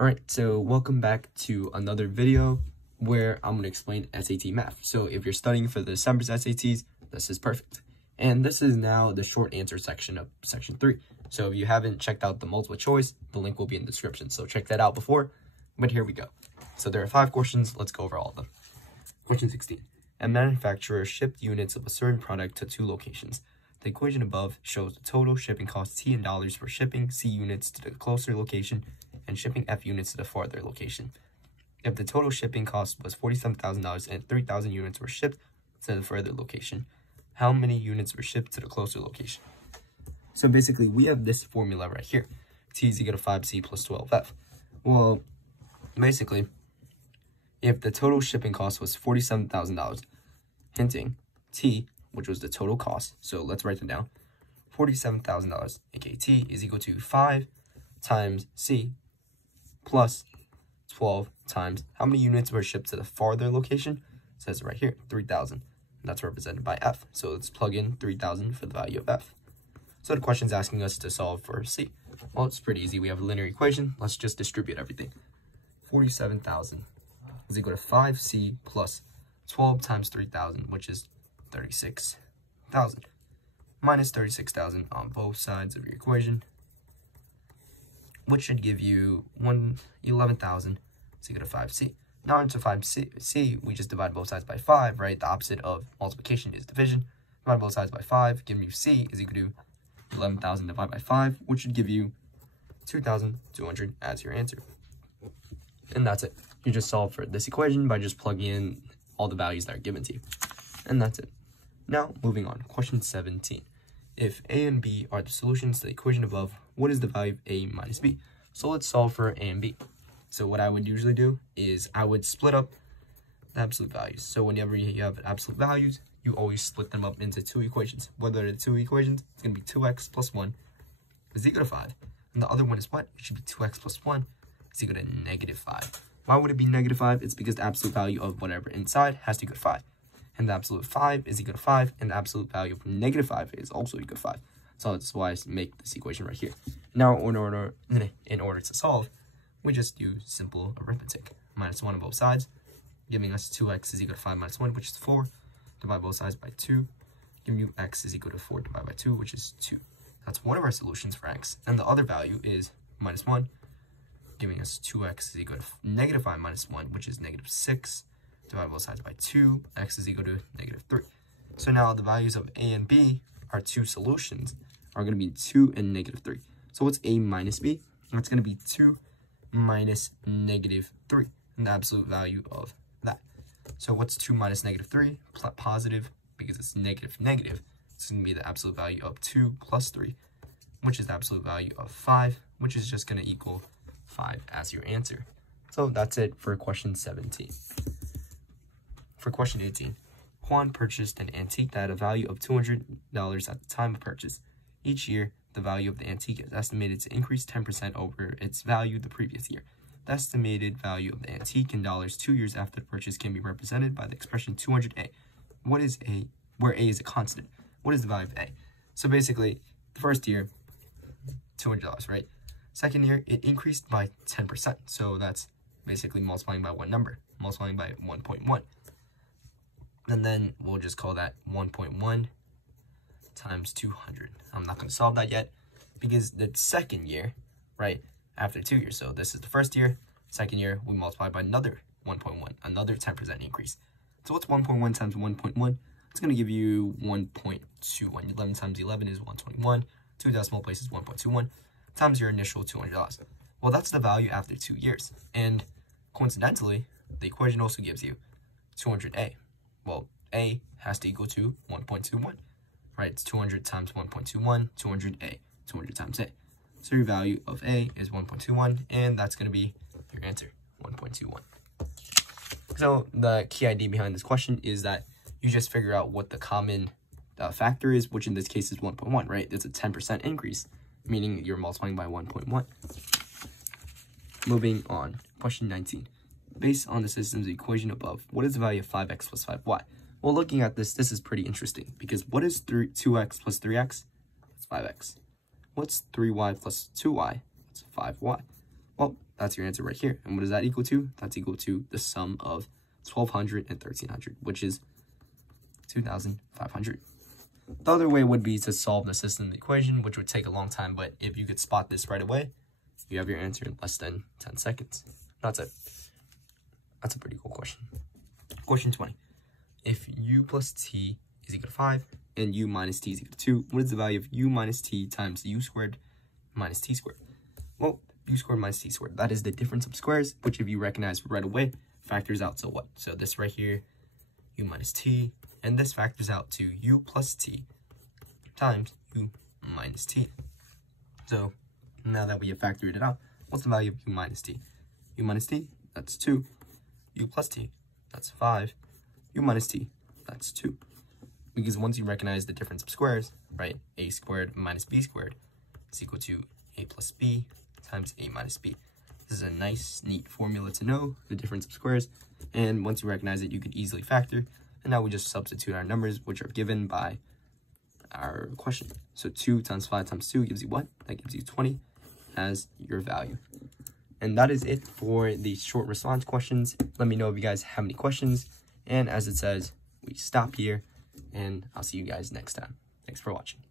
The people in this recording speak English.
Alright, so welcome back to another video where I'm going to explain SAT math. So if you're studying for the December's SATs, this is perfect. And this is now the short answer section of section 3. So if you haven't checked out the multiple choice, the link will be in the description. So check that out before, but here we go. So there are 5 questions. Let's go over all of them. Question 16. A manufacturer shipped units of a certain product to 2 locations. The equation above shows the total shipping cost T in dollars for shipping C units to the closer location and shipping F units to the farther location. If the total shipping cost was $47,000 and 3,000 units were shipped to the further location, how many units were shipped to the closer location? So basically, we have this formula right here. T is equal to 5C plus 12F. Well, basically, if the total shipping cost was $47,000, hinting T, which was the total cost, so let's write it down, $47,000, aka T, is equal to 5 times C plus 12 times how many units were shipped to the farther location? It says right here, 3,000. And that's represented by F. So let's plug in 3,000 for the value of F. So the question's asking us to solve for C. Well, it's pretty easy. We have a linear equation. Let's just distribute everything. 47,000 is equal to 5C plus 12 times 3,000, which is 36,000. Minus 36,000 on both sides of your equation, which should give you 11,000 is equal to 5C. Now into 5C, we just divide both sides by 5, right? The opposite of multiplication is division. Divide both sides by 5, giving you C is equal to 11,000 divided by 5, which should give you 2,200 as your answer. And that's it. You just solve for this equation by just plugging in all the values that are given to you. And that's it. Now, moving on. Question 17. If A and B are the solutions to the equation above, what is the value of A minus B? So let's solve for A and B. So what I would usually do is I would split up the absolute values. So whenever you have absolute values, you always split them up into 2 equations. Whether the 2 equations, it's going to be 2x plus 1 is equal to 5. And the other one is what? It should be 2x plus 1 is equal to negative 5. Why would it be negative 5? It's because the absolute value of whatever inside has to equal to 5. And the absolute 5 is equal to 5, and the absolute value of negative 5 is also equal to 5. So that's why I make this equation right here. Now, in order to solve, we just do simple arithmetic. Minus 1 on both sides, giving us 2x is equal to 5 minus 1, which is 4. Divide both sides by 2, giving you x is equal to 4 divided by 2, which is 2. That's one of our solutions for x. And the other value is minus 1, giving us 2x is equal to negative 5 minus 1, which is negative 6. Divide both sides by 2, x is equal to negative 3. So now the values of A and B, our 2 solutions, are going to be 2 and negative 3. So what's A minus B? That's going to be 2 minus negative 3, and the absolute value of that. So what's 2 minus negative 3? Positive, because it's negative negative. It's going to be the absolute value of 2 plus 3, which is the absolute value of 5, which is just going to equal 5 as your answer. So that's it for question 17. For question 18, Juan purchased an antique that had a value of $200 at the time of purchase. Each year, the value of the antique is estimated to increase 10% over its value the previous year. The estimated value of the antique in dollars 2 years after the purchase can be represented by the expression 200A. What is A, where A is a constant? What is the value of A? So basically, the first year, $200, right? Second year, it increased by 10%. So that's basically multiplying by one number, multiplying by 1.1. And then we'll just call that 1.1 times 200. I'm not going to solve that yet because the second year, right, after 2 years. So this is the first year. Second year, we multiply by another 1.1, another 10% increase. So what's 1.1 times 1.1? It's going to give you 1.21. 11 times 11 is 121. 2 decimal places, 1.21 times your initial $200. Well, that's the value after 2 years. And coincidentally, the equation also gives you 200A. Well, A has to equal to 1.21, right? It's 200 times 1.21, 200A, 200 times A. So your value of A is 1.21, and that's going to be your answer, 1.21. So the key idea behind this question is that you just figure out what the common factor is, which in this case is 1.1, right? It's a 10% increase, meaning you're multiplying by 1.1. Moving on, question 19. Based on the system's equation above, what is the value of 5x plus 5y? Well, looking at this, this is pretty interesting because what is 2x plus 3x? It's 5x. What's 3y plus 2y? It's 5y. Well, That's your answer right here. And what is that equal to? That's equal to the sum of 1,200 and 1,300, which is 2,500. The other way would be to solve the system equation, which would take a long time, but if you could spot this right away, you have your answer in less than 10 seconds. That's it. That's a pretty cool question. Question 20. If u plus t is equal to 5 and u minus t is equal to 2, what is the value of u minus t times u squared minus t squared? Well, u squared minus t squared, that is the difference of squares, which if you recognize right away, factors out to what? So this right here, u minus t, and this factors out to u plus t times u minus t. So now that we have factored it out, what's the value of u minus t? U minus t, that's 2. U plus t, that's 5. U minus t, that's 2. Because once you recognize the difference of squares, right, a squared minus b squared is equal to a plus b times a minus b. This is a nice, neat formula to know the difference of squares. And once you recognize it, you can easily factor. And now we just substitute our numbers, which are given by our question. So 2 times 5 times 2 gives you what? That gives you 20 as your value. And that is it for the short response questions. Let me know if you guys have any questions. And as it says, we stop here, and I'll see you guys next time. Thanks for watching.